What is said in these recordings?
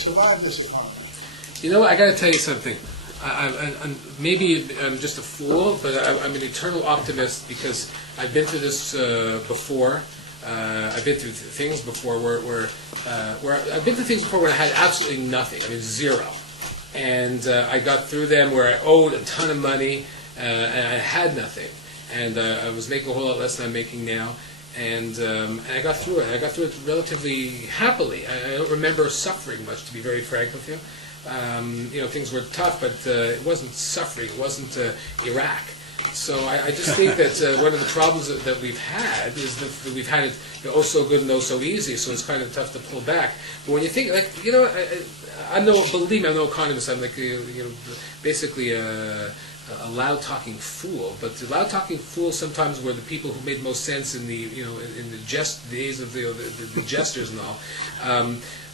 survive this economy? You know what, I got to tell you something. Maybe I'm just a fool, but I'm an eternal optimist because I've been through this before. I've been through things before where I've been through things before where I had absolutely nothing. I mean, zero. And I got through them where I owed a ton of money and I had nothing. And I was making a whole lot less than I'm making now. And I got through it. I got through it relatively happily. I don't remember suffering much, to be very frank with you. Things were tough, but it wasn't suffering. It wasn't Iraq. So I just think that one of the problems that we've had is that we've had it oh so good and oh so easy. So it's kind of tough to pull back. But when you think, believe me, I'm no economist. I'm like basically a loud-talking fool. But the loud-talking fools sometimes were the people who made most sense in the days of the jesters and all.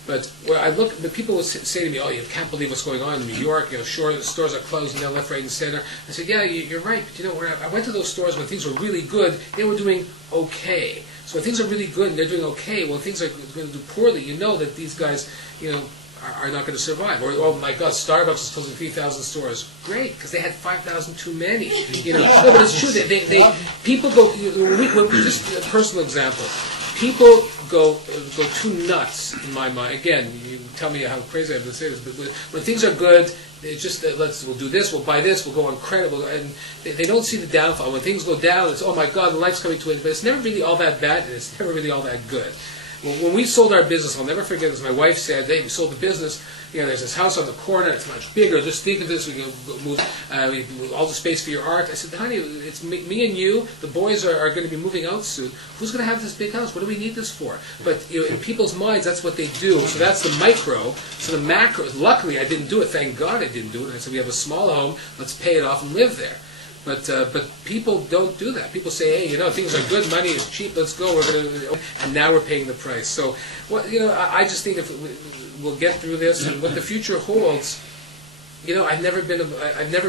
But where I look, the people would say to me, "Oh, you can't believe what's going on in New York. The stores are closing down left, right, and center." I said, "Yeah, you're right. But when I went to those stores when things were really good, they were doing okay. So when things are really good and they're doing okay, when things are going to do poorly, you know that these guys, are not going to survive." Or, "Oh my God, Starbucks is closing 3,000 stores." Great, because they had 5,000 too many. No, but it's true. People go. Just a personal example. People go too nuts in my mind. Again, you tell me how crazy I am to say this, but when things are good, it's just we'll do this, we'll buy this, we'll go on credit, and they don't see the downfall. When things go down, it's, oh my God, the life's coming to an end. But it's never really all that bad, and it's never really all that good. When we sold our business, I'll never forget this. My wife said, "Hey, we sold the business. There's this house on the corner. It's much bigger. Just think of this. We can move all the space for your art." I said, "Honey, it's me and you. The boys are going to be moving out soon. Who's going to have this big house? What do we need this for?" But in people's minds, that's what they do. So that's the micro. So the macro. Luckily, I didn't do it. Thank God I didn't do it. I said, "We have a small home. Let's pay it off and live there." But people don't do that. People say, "Hey, things are good. Money is cheap. Let's go. And now we're paying the price." So, I just think if we'll get through this, and what the future holds, I've never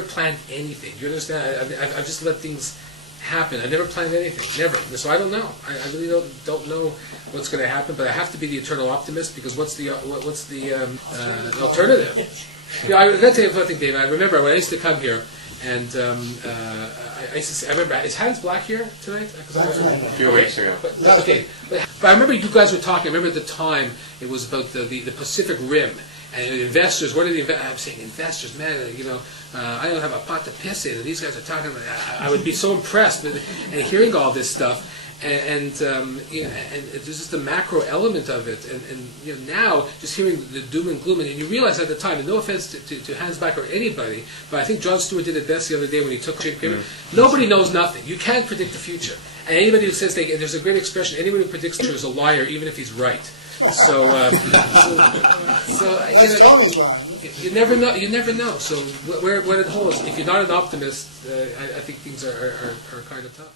planned anything. Do you understand? I've just let things happen. I never planned anything. Never. So I don't know. I really don't know what's going to happen. But I have to be the eternal optimist because what's the alternative? I got to tell you one thing, David. I remember when I used to come here. And I used to say, I remember, is Hans Black here tonight? A few weeks ago. But I remember you guys were talking. I remember at the time it was about the Pacific Rim and investors. What are the investors? I'm saying investors, man. I don't have a pot to piss in, and these guys are talking about. I would be so impressed and hearing all this stuff. And there's just the macro element of it, and now just hearing the doom and gloom, and you realize at the time, and no offense to Hans Black or anybody, but I think Jon Stewart did it best the other day when he took nobody knows nothing. You can't predict the future, and anybody who says there's a great expression: anybody who predicts the future is a liar, even if he's right. So you never know. You never know. So where it holds, if you're not an optimist, I think things are kind of tough.